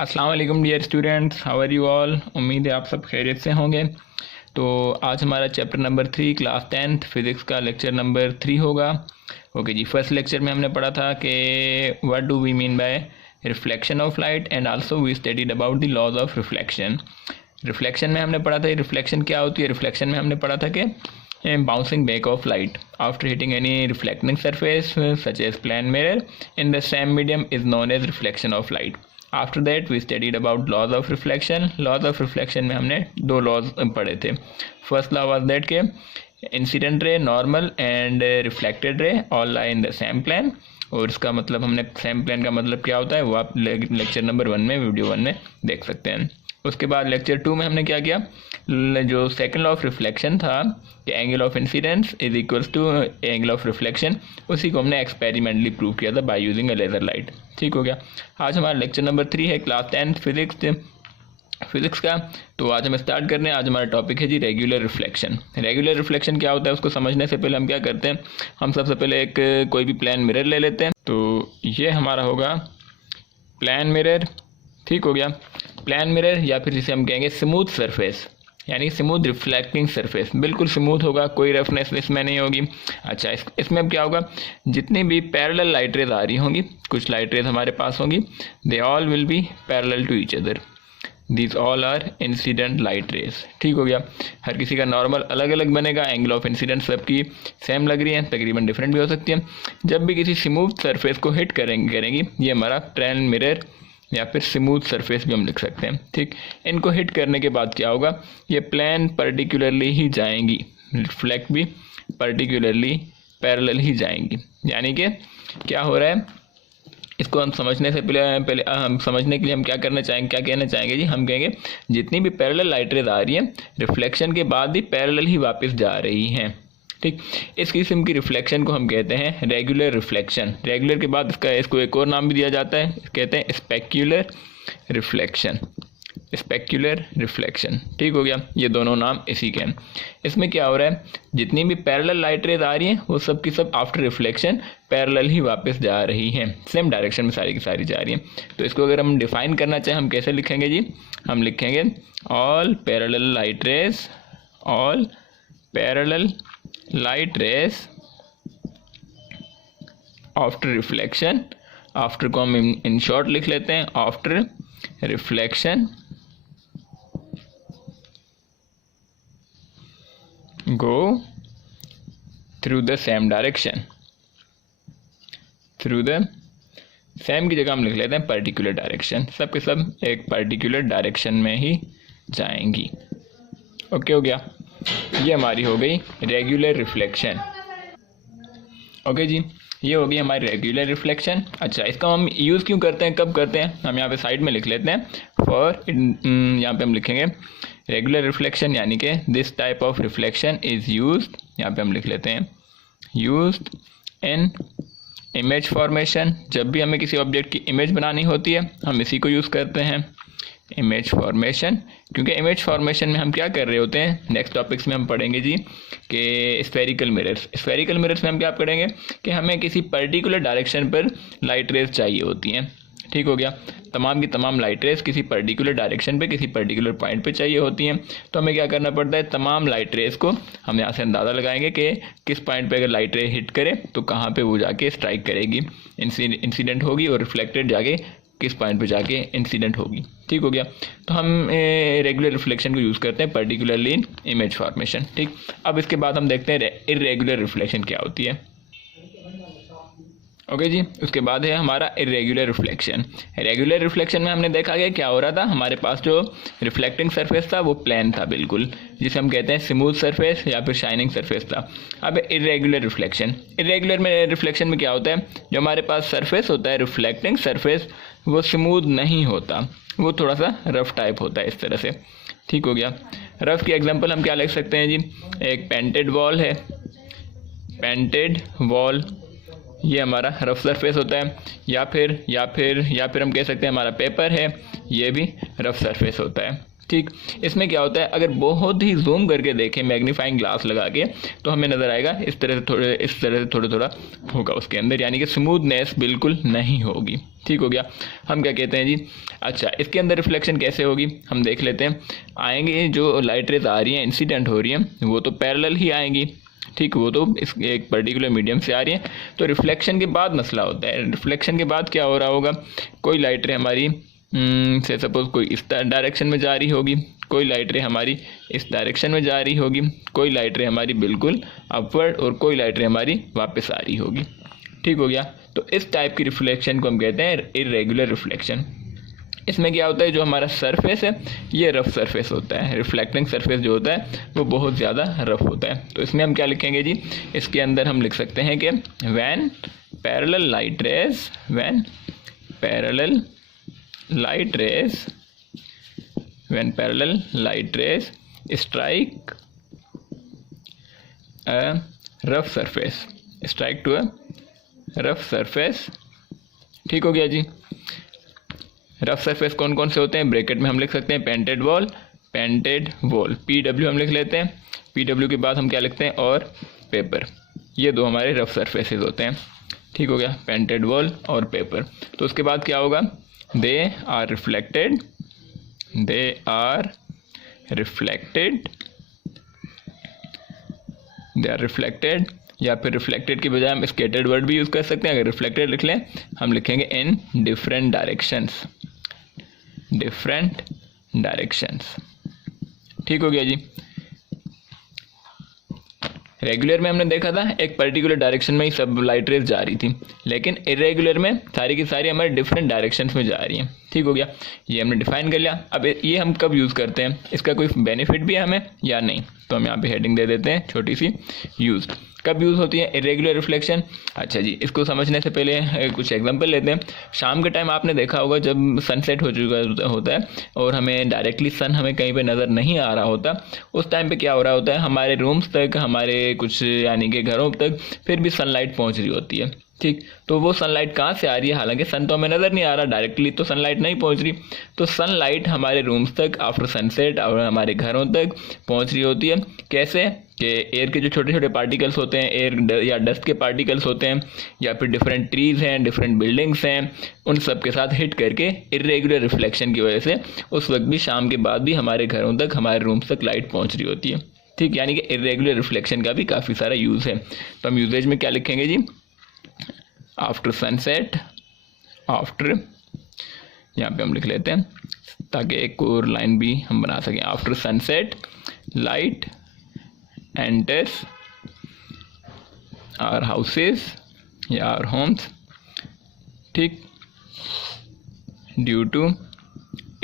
अस्सलाम वालेकुम dear students, how are you all. उम्मीद है आप सब खैरियत से होंगे। तो आज हमारा chapter number 3 class 10th physics का लेक्चर नंबर 3 होगा। ओके जी, फर्स्ट लेक्चर में हमने पढ़ा था कि what do we mean by reflection of light and also we studied about the laws of reflection. Reflection में हमने पढ़ा था रिफ्लेक्शन क्या होती है। रिफ्लेक्शन में हमने पढ़ा था कि bouncing back of light after hitting any reflecting surface such as plane mirror in the same medium is known as reflection of light. After that we studied about laws of reflection. Laws of reflection में हमने दो laws पढ़े थे। First law was that के incident ray, normal and reflected ray all lie in the same plane. और इसका मतलब हमने सेम प्लेन का मतलब क्या होता है वो आप लेक्चर नंबर 1 में, वीडियो 1 में देख सकते हैं। उसके बाद लेक्चर 2 में हमने क्या किया, जो सेकंड लॉ ऑफ रिफ्लेक्शन था कि angle of incidence is equals to angle of reflection, उसी को हमने एक्सपेरिमेंटली प्रूव किया था by using a laser light. ठीक हो गया। आज हमारा लेक्चर नंबर 3 है क्लास 10th फिज़िक्स का। तो आज हम स्टार्ट कर रहे हैं। आज हमारा टॉपिक है जी रेगुलर रिफ्लेक्शन। रेगुलर रिफ्लेक्शन क्या होता है उसको समझने से पहले हम क्या करते हैं, हम सबसे पहले एक कोई भी प्लेन मिरर ले लेते हैं। तो ये हमारा होगा प्लेन मिरर। ठीक हो गया। प्लेन मिरर या फिर जिसे हम कहेंगे स्मूथ सरफेस, यानी स्मूथ रिफ्लेक्टिंग सरफेस, बिल्कुल स्मूथ होगा, कोई रफनेस इसमें नहीं होगी। अच्छा, इसमें अब क्या होगा, जितनी भी पैरेलल लाइट रेज आ रही होंगी, कुछ लाइट रेज हमारे पास होंगी, they all will be parallel to each other, these all are incident light rays. ठीक हो गया। हर किसी का नॉर्मल अलग अलग बनेगा, एंगल ऑफ इंसिडेंस सबकी सेम लग रही है, तकरीबन डिफरेंट भी हो सकती है। जब भी किसी स्मूथ सरफेस को हिट करेंगी, ये हमारा प्लेन मिरर या फिर स्मूथ सरफेस भी हम लिख सकते हैं। ठीक, इनको हिट करने के बाद क्या होगा, ये प्लेन पर्टिकुलरली ही जाएंगी, रिफ्लेक्ट भी पर्टिकुलरली पैरेलल ही जाएंगी। यानी कि क्या हो रहा है, इसको हम समझने से पहले हम समझने के लिए हम क्या कहना चाहेंगे जी, हम कहेंगे जितनी भी पैरेलल लाइट रेज आ रही है रिफ्लेक्शन के बाद भी पैरेलल ही वापस जा रही हैं। ठीक, इस किस्म की रिफ्लेक्शन को हम कहते हैं रेगुलर रिफ्लेक्शन। रेगुलर के बाद इसको एक और नाम भी दिया जाता है, कहते हैं स्पेक्युलर रिफ्लेक्शन। Specular reflection. ठीक हो गया। ये दोनों नाम इसी के हैं। इसमें क्या हो रहा है, जितनी भी पैरेलल लाइट रेज आ रही हैं वो सब की सब आफ्टर रिफ्लेक्शन पैरेलल ही वापस जा रही हैं, सेम डायरेक्शन में सारी की सारी जा रही हैं। तो इसको अगर हम डिफाइन करना चाहें हम कैसे लिखेंगे जी, हम लिखेंगे all parallel light raise, all parallel light raise after reflection, after को हम इन शॉर्ट लिख लेते हैं, after reflection go through the same direction, through the same की जगह हम लिख लेते हैं पर्टिकुलर डायरेक्शन, सब के सब एक पर्टिकुलर डायरेक्शन में ही जाएंगी। ओके हो गया। ये हमारी हो गई रेगुलर रिफ्लेक्शन। ओके जी, ये होगी हमारी रेगुलर रिफ्लेक्शन। अच्छा, इसका हम यूज़ क्यों करते हैं, कब करते हैं, हम यहाँ पे साइड में लिख लेते हैं फॉर, यहाँ पे हम लिखेंगे रेगुलर रिफ्लेक्शन, यानी कि this type of reflection is used, यहाँ पे हम लिख लेते हैं यूज्ड इन इमेज फॉर्मेशन। जब भी हमें किसी ऑब्जेक्ट की इमेज बनानी होती है हम इसी को यूज़ करते हैं, इमेज फॉर्मेशन। क्योंकि इमेज फॉर्मेशन में हम क्या कर रहे होते हैं, नेक्स्ट टॉपिक्स में हम पढ़ेंगे जी कि स्फेरिकल मिरर्स। स्फेरिकल मिरर्स में हम क्या पढ़ेंगे कि हमें किसी पर्टिकुलर डायरेक्शन पर लाइट रेज चाहिए होती हैं। ठीक हो गया। तमाम की तमाम लाइट रेज किसी पर्टिकुलर डायरेक्शन पे, किसी पर्टिकुलर पॉइंट पे चाहिए होती हैं। तो हमें क्या करना पड़ता है, तमाम लाइट रेज को हम यहाँ से अंदाज़ा लगाएंगे कि किस पॉइंट पे अगर लाइट रे हिट करे तो कहाँ पे वो जाके स्ट्राइक करेगी, इंसिडेंट होगी, और रिफ्लेक्टेड जाके किस पॉइंट पे जाके इंसिडेंट होगी। ठीक हो गया। तो हम रेगुलर रिफ्लेक्शन को यूज़ करते हैं पर्टिकुलरली इन इमेज फॉर्मेशन। ठीक, अब इसके बाद हम देखते हैं इरेगुलर रिफ्लेक्शन क्या होती है। ओके जी, उसके बाद है हमारा इरेगुलर रिफ्लेक्शन। रेगुलर रिफ्लेक्शन में हमने देखा कि क्या हो रहा था, हमारे पास जो रिफ्लेक्टिंग सरफेस था वो प्लेन था बिल्कुल, जिसे हम कहते हैं स्मूथ सरफेस या फिर शाइनिंग सरफेस था। अब इरेगुलर रिफ्लेक्शन, इरेगुलर में रिफ्लेक्शन में क्या होता है, जो हमारे पास सरफेस होता है रिफ्लेक्टिंग सरफेस वो स्मूथ नहीं होता, वो थोड़ा सा रफ टाइप होता है इस तरह से। ठीक हो गया। रफ की एग्जांपल हम क्या लिख सकते हैं जी, एक पेंटेड वॉल है, पेंटेड वॉल ये हमारा रफ सरफेस होता है, या फिर हम कह सकते हैं हमारा पेपर है, ये भी रफ सरफेस होता है। ठीक, इसमें क्या होता है, अगर बहुत ही जूम करके देखें मैग्नीफाइंग ग्लास लगा के तो हमें नज़र आएगा इस तरह से थोड़ा थोड़ा होगा उसके अंदर, यानी कि स्मूथनेस बिल्कुल नहीं होगी। ठीक हो गया। हम क्या कहते हैं जी, अच्छा इसके अंदर रिफ्लेक्शन कैसे होगी हम देख लेते हैं। आएंगे जो लाइट रेज आ रही हैं, इंसिडेंट हो रही हैं, वो तो पैरेलल ही आएंगी। ठीक, वो तो इस एक पर्टिकुलर मीडियम से आ रही है। तो रिफ्लेक्शन के बाद मसला होता है, रिफ्लेक्शन के बाद क्या हो रहा होगा, कोई लाइट रे हमारी से सपोज कोई इस डायरेक्शन में जा रही होगी, कोई लाइट रे हमारी इस डायरेक्शन में जा रही होगी, कोई लाइट रे हमारी बिल्कुल अपवर्ड, और कोई लाइट रे हमारी वापस आ रही होगी। ठीक हो गया। तो इस टाइप की रिफ्लेक्शन को हम कहते हैं इरेगुलर रिफ्लेक्शन। इसमें क्या होता है, जो हमारा सरफेस है ये रफ सरफेस होता है, रिफ्लेक्टिंग सरफेस जो होता है वो बहुत ज़्यादा रफ होता है। तो इसमें हम क्या लिखेंगे जी, इसके अंदर हम लिख सकते हैं कि when parallel light rays, when parallel light rays, when parallel light rays strike a rough surface, strike to a rough surface. ठीक हो गया जी। रफ सरफेस कौन कौन से होते हैं, ब्रैकेट में हम लिख सकते हैं painted wall, painted wall, PW हम लिख लेते हैं। PW के बाद हम क्या लिखते हैं, और पेपर। ये दो हमारे रफ सरफेसेस होते हैं। ठीक हो गया, पेंटेड वॉल और पेपर। तो उसके बाद क्या होगा, they are reflected, they are reflected, they are reflected, या फिर रिफ्लेक्टेड की बजाय हम स्कैटर्ड वर्ड भी यूज़ कर सकते हैं। अगर रिफ्लेक्टेड लिख लें हम लिखेंगे in different directions, different directions. ठीक हो गया जी। रेगुलर में हमने देखा था एक पर्टिकुलर डायरेक्शन में ही सब लाइट रेज जा रही थी, लेकिन इरेगुलर में सारी की सारी हमारे डिफरेंट डायरेक्शंस में जा रही हैं। ठीक हो गया, ये हमने डिफाइन कर लिया। अब ये हम कब यूज़ करते हैं, इसका कोई बेनिफिट भी है हमें या नहीं, तो हम यहाँ पे हेडिंग दे देते हैं छोटी सी, यूज़। कब यूज़ होती है इरेगुलर रिफ्लेक्शन। अच्छा जी, इसको समझने से पहले कुछ एग्जांपल लेते हैं। शाम के टाइम आपने देखा होगा जब सनसेट हो चुका होता है और हमें डायरेक्टली सन हमें कहीं पे नज़र नहीं आ रहा होता, उस टाइम पे क्या हो रहा होता है, हमारे रूम्स तक, हमारे कुछ यानी कि घरों तक फिर भी सनलाइट पहुंच रही होती है। ठीक, तो वो सनलाइट कहाँ से आ रही है, हालांकि सन तो हमें नज़र नहीं आ रहा डायरेक्टली, तो सनलाइट नहीं पहुंच रही, तो सनलाइट हमारे रूम्स तक आफ्टर सनसेट और हमारे घरों तक पहुंच रही होती है। कैसे कि एयर के जो छोटे छोटे पार्टिकल्स होते हैं, एयर या डस्ट के पार्टिकल्स होते हैं, या फिर डिफरेंट ट्रीज़ हैं, डिफरेंट बिल्डिंग्स हैं, उन सब के साथ हिट करके इरेगुलर रिफ्लेक्शन की वजह से उस वक्त भी शाम के बाद भी हमारे घरों तक, हमारे रूम्स तक लाइट पहुँच रही होती है। ठीक, यानी कि इरेगुलर रिफ्लेक्शन का भी काफ़ी सारा यूज़ है। तो हम यूजेज में क्या लिखेंगे जी, आफ्टर सनसेट, आफ्टर, यहाँ पे हम लिख लेते हैं ताकि एक और लाइन भी हम बना सकें, after sunset light enters our houses या आवर होम्स। ठीक, due to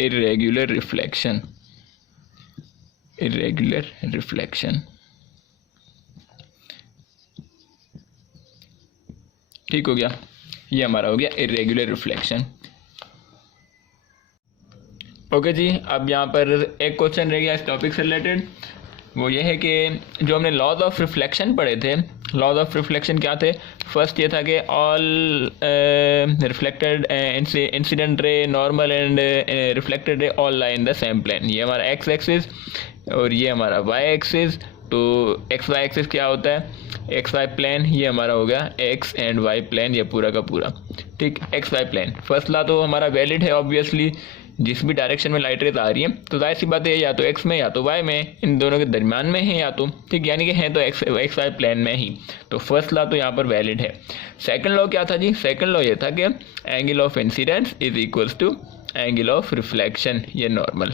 irregular reflection, irregular reflection. ठीक हो गया, ये हमारा हो गया इरेगुलर रिफ्लेक्शन। ओके जी, अब यहाँ पर एक क्वेश्चन रह गया इस टॉपिक से रिलेटेड, वो ये है कि जो हमने लॉज ऑफ रिफ्लेक्शन पढ़े थे, लॉज ऑफ रिफ्लेक्शन क्या थे। फर्स्ट ये था कि all reflected incident ray, normal and reflected ray all lie in the same plane. ये हमारा एक्स एक्सिस और ये हमारा वाई एक्सिस। तो एक्स वाई एक्सिस क्या होता है, एक्स वाई प्लेन, ये हमारा हो गया एक्स एंड वाई प्लेन, ये पूरा का पूरा। ठीक, एक्स वाई प्लेन फर्स्ट ला तो हमारा वैलिड है ऑब्वियसली, जिस भी डायरेक्शन में लाइट रेज आ रही है तो जाहिर सी बात है या तो एक्स में या तो वाई में, इन दोनों के दरमियान में है या तो। ठीक, यानी कि है तो एक्स वाई प्लेन में ही, तो फर्स्ट लॉ तो यहाँ पर वैलिड है। सेकंड लॉ क्या था जी, सेकंड लॉ ये था कि angle of incidence is equals to angle of reflection, ये नॉर्मल।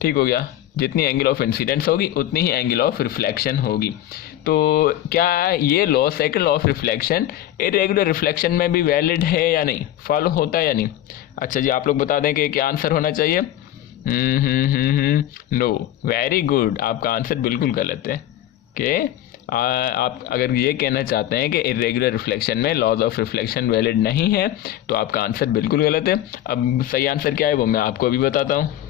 ठीक हो गया, जितनी एंगल ऑफ इंसिडेंस होगी उतनी ही एंगल ऑफ रिफ्लेक्शन होगी। तो क्या ये law, second law of reflection, irregular reflection में भी वैलिड है या नहीं, फॉलो होता है या नहीं। अच्छा जी, आप लोग बता दें कि क्या आंसर होना चाहिए। नो, वेरी गुड, आपका आंसर बिल्कुल गलत है कि आप अगर ये कहना चाहते हैं कि इरेगुलर रिफ्लेक्शन में लॉज ऑफ रिफ्लेक्शन वैलिड नहीं है तो आपका आंसर बिल्कुल गलत है। अब सही आंसर क्या है वो मैं आपको अभी बताता हूँ।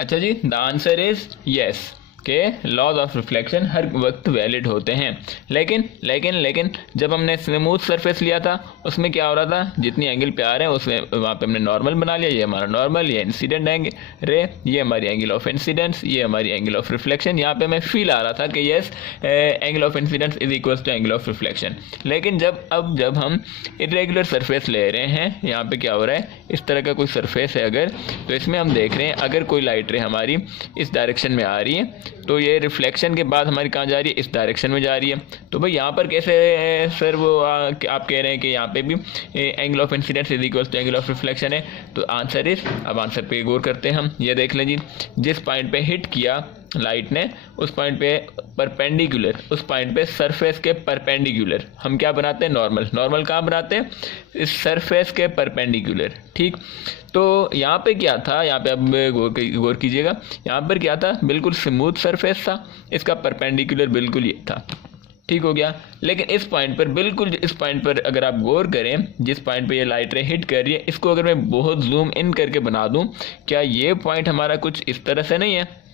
अच्छा जी, द आंसर इज येस, के लॉज ऑफ रिफ्लेक्शन हर वक्त वैलिड होते हैं। लेकिन जब हमने स्मूथ सरफेस लिया था उसमें क्या हो रहा था, जितनी एंगल पे आ रहे हैं उसमें वहाँ पे हमने नॉर्मल बना लिया, ये हमारा नॉर्मल, ये इंसिडेंट एंगल रे, ये हमारी एंगल ऑफ इंसिडेंस, ये हमारी एंगल ऑफ रिफ्लेक्शन। यहाँ पे हमें फील आ रहा था कि yes angle of incidence is equal to angle of reflection. लेकिन जब हम इरेगुलर सरफेस ले रहे हैं, यहाँ पे क्या हो रहा है, इस तरह का कोई सरफेस है अगर, तो इसमें हम देख रहे हैं अगर कोई लाइट रे हमारी इस डायरेक्शन में आ रही है तो ये रिफ्लेक्शन के बाद हमारी कहाँ जा रही है, इस डायरेक्शन में जा रही है। तो भाई यहाँ पर कैसे सर वो आप कह रहे हैं कि यहाँ पे भी angle of incidence is equal to angle of reflection है। तो आंसर इज, अब आंसर पे गौर करते हैं हम, ये देख लें जी, जिस पॉइंट पे हिट किया लाइट ने उस पॉइंट पे परपेंडिकुलर, उस पॉइंट पे सरफेस के परपेंडिकुलर हम क्या बनाते हैं, नॉर्मल कहाँ बनाते हैं, इस सरफेस के परपेंडिकुलर। ठीक, तो यहाँ पे क्या था, यहाँ पे अब गौर कीजिएगा, यहाँ पर क्या था, बिल्कुल स्मूथ सरफेस था, इसका परपेंडिकुलर बिल्कुल ये था। ठीक हो गया। लेकिन इस पॉइंट पर, बिल्कुल इस पॉइंट पर अगर आप गौर करें, जिस पॉइंट पे ये लाइट रे हिट कर रही है, इसको अगर मैं बहुत जूम इन करके बना दूं, क्या ये पॉइंट हमारा कुछ इस तरह से नहीं है,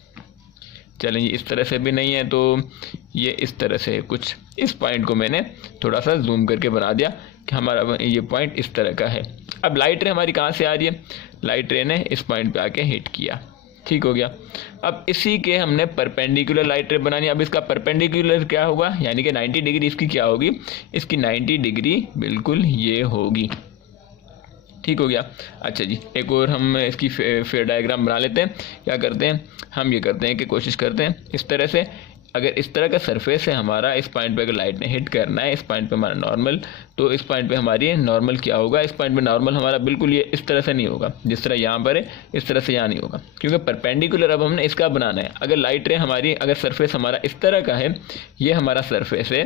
चलें ये इस तरह से भी नहीं है, तो ये इस तरह से है कुछ। इस पॉइंट को मैंने थोड़ा सा जूम करके बना दिया कि हमारा ये पॉइंट इस तरह का है। अब लाइट रे हमारी कहाँ से आ रही है, लाइट रे ने इस पॉइंट पे आके हिट किया। ठीक हो गया। अब इसी के हमने परपेंडिकुलर लाइट रे बनानी। अब इसका परपेंडिकुलर क्या होगा, यानी कि 90 डिग्री इसकी क्या होगी, इसकी 90 डिग्री बिल्कुल ये होगी। ठीक हो गया। अच्छा जी, एक और हम इसकी फेयर डायग्राम बना लेते हैं। क्या करते हैं हम, ये करते हैं कि कोशिश करते हैं इस तरह से, अगर इस तरह का सरफेस है हमारा, इस पॉइंट पे अगर लाइट ने हिट करना है, इस पॉइंट पे हमारा नॉर्मल, तो इस पॉइंट पे हमारी नॉर्मल क्या होगा, इस पॉइंट पे नॉर्मल हमारा बिल्कुल ये इस तरह से नहीं होगा, जिस तरह यहाँ पर है इस तरह से यहाँ नहीं होगा, क्योंकि परपेंडिकुलर अब हमने इसका बनाना है। अगर लाइट रे हमारी, अगर सरफेस हमारा इस तरह का है, ये हमारा सरफेस है,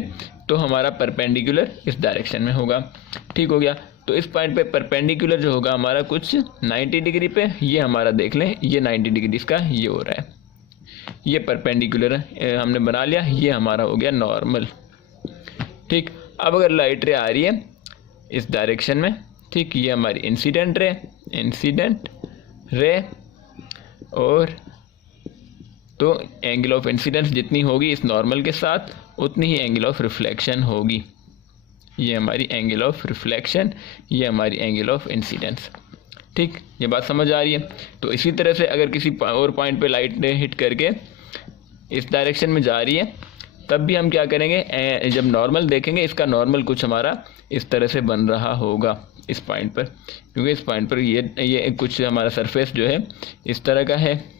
तो हमारा परपेंडिकुलर इस डायरेक्शन में होगा। ठीक हो गया। तो इस पॉइंट पे परपेंडिकुलर जो होगा हमारा कुछ 90 डिग्री पे, ये हमारा देख लें, ये 90 डिग्री इसका ये हो रहा है, ये परपेंडिकुलर हमने बना लिया, ये हमारा हो गया नॉर्मल। ठीक, अब अगर लाइट रे आ रही है इस डायरेक्शन में, ठीक, ये हमारी इंसिडेंट रे, और तो एंगल ऑफ इंसिडेंस जितनी होगी इस नॉर्मल के साथ, उतनी ही एंगल ऑफ रिफ्लेक्शन होगी। ये हमारी एंगल ऑफ रिफ्लेक्शन, ये हमारी एंगल ऑफ इंसिडेंस। ठीक, ये बात समझ आ रही है। तो इसी तरह से अगर किसी और पॉइंट पे लाइट ने हिट करके इस डायरेक्शन में जा रही है, तब भी हम क्या करेंगे, जब नॉर्मल देखेंगे, इसका नॉर्मल कुछ हमारा इस तरह से बन रहा होगा इस पॉइंट पर, क्योंकि इस पॉइंट पर ये कुछ हमारा सरफेस जो है इस तरह का है।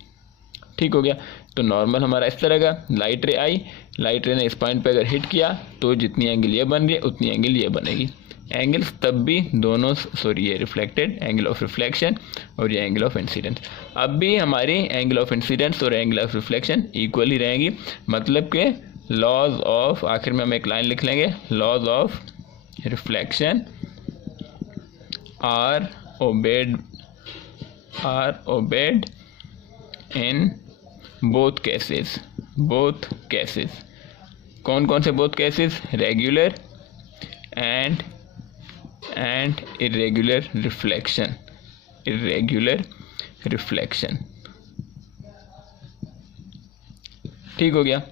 ठीक हो गया। तो नॉर्मल हमारा इस तरह का, लाइट रे आई, लाइट रे ने इस पॉइंट पे अगर हिट किया तो जितनी एंगल ये बन रही है उतनी एंगल ये बनेगी। एंगल्स तब भी दोनों, सॉरी ये रिफ्लेक्टेड, एंगल ऑफ रिफ्लेक्शन और ये एंगल ऑफ इंसिडेंस, अब भी हमारी एंगल ऑफ इंसिडेंस और एंगल ऑफ रिफ्लेक्शन इक्वल ही रहेंगी। मतलब कि लॉज ऑफ, आखिर में हम एक लाइन लिख लेंगे, laws of reflection are obeyed in both cases. कौन कौन से both cases, regular and irregular reflection. ठीक हो गया।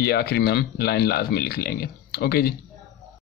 ये आखिरी में हम लाइन लाजमी लिख लेंगे। ओके जी।